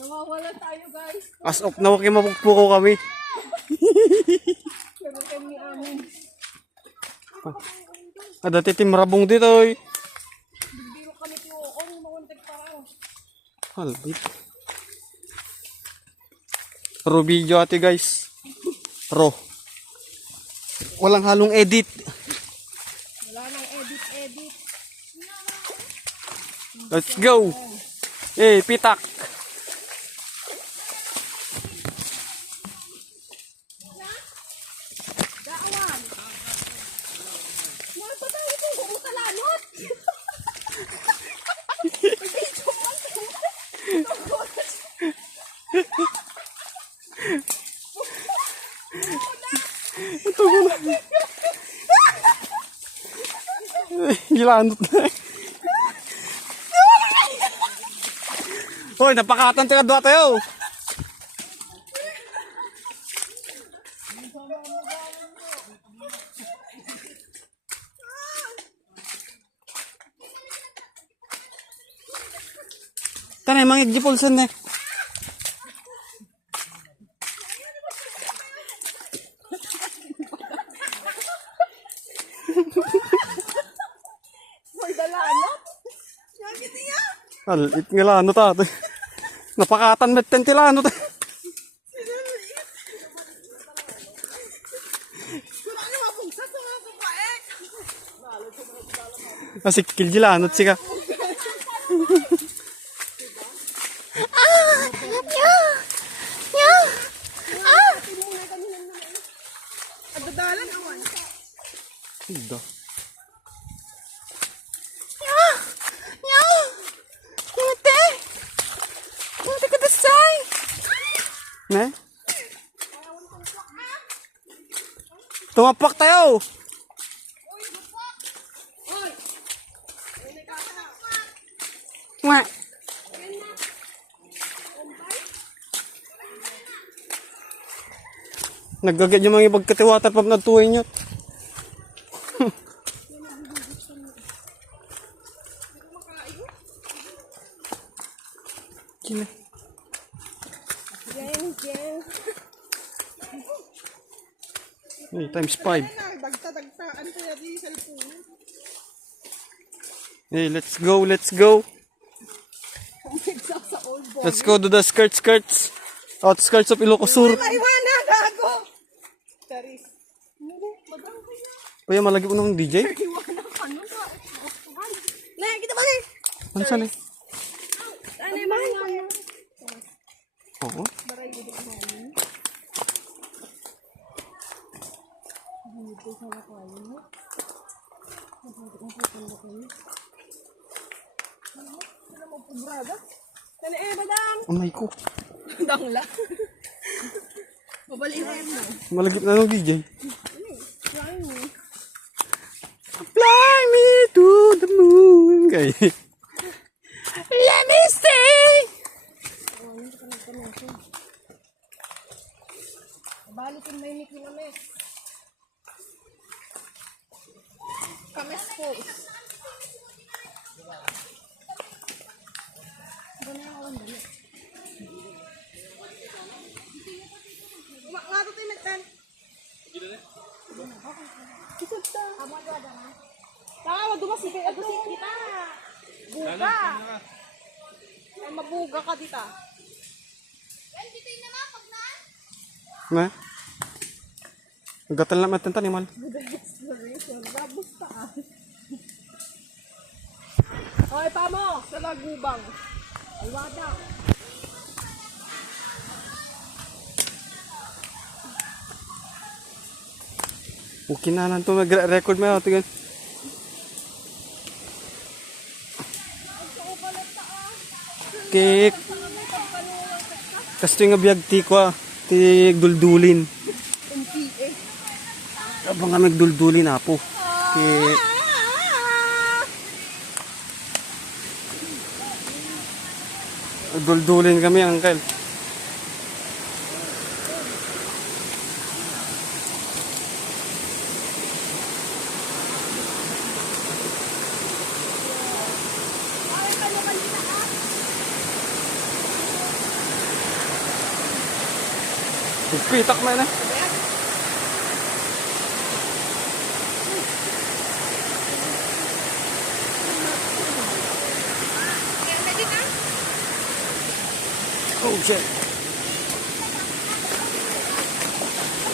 Nawawala tayo, guys. As of na waki mapugpuko kami. Pero kami amin. Dati timrabong dito oy. Bibiro kami tiwokon, maundag pa ako. Halbit. Pro video ate guys. Pro. Walang halong edit. Wala nang edit. Let's go. Pitak. Daawan. Mga patay ito, bumutalanot. Ito ko na. Gilanot na. Hoy, napakatan tinadwa tayo. Tanay, mga igipulsan na. May dalanot. Yan, hindi niya. Halit nga lano tato. Napakatan met tentilano tayo. Wala na mapungsa sa mga babae. Masikil gilanot sika. Agadalan awan. Ida. Ne? Tumapak tayo. Wah. Nagagad yung mga ibagkatiwatar pa natuloy nyo. Kina. Times 5. Dagta. Ano kaya di cellphone? Let's go. Sa old boy. Let's go to the skirts. Outskirts of Ilocos Sur. Maiwana, gago. Charis. Kaya malagi po ng DJ. Iwana ka nun ka. Laya, kita ba rin? Ano saan eh? Ano yung mga Oo. baray dito ang mga dito sa lakay mo. Ano mo pubrada? Kani madam. Amay ko. Dangla. Babalik na mo. Malagip na ng DJ. Try mo. Fly me to the moon. Kay. Let me stay. Balikin may Nicky na mes. Kames pose. Ganyan ako lang. Nga to tayo nagtan. Isod ta. Amo do ada na. Tawa dumas kay ako si kita. Buga. Ay mabuga ka dita. Na? Gatal na matenta ni man. Hoy, pamo, sa lagubang. Alwada. Okay na lang ito mag-record mo. Tingnan. Kik. Kasto nga biyag ti kwa. Ti duldulin. Abang nga magduldulin apo. Kik. Duldulin kami, uncle. Pitak na na. Oh shit.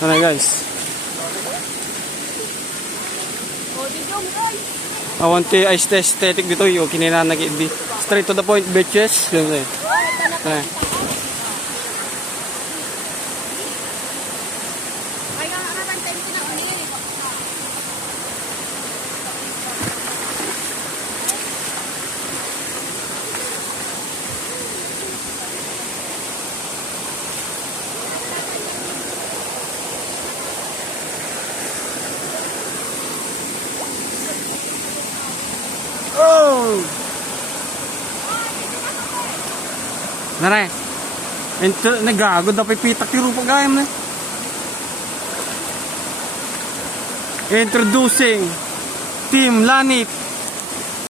Ano guys? I want to aesthetic dito yung kininanag di. Straight to the point bitches. Ganun eh. Ano? Oh! Naray. Nagago daw pipitak yung rupa gayam na. Introducing Team Lanit.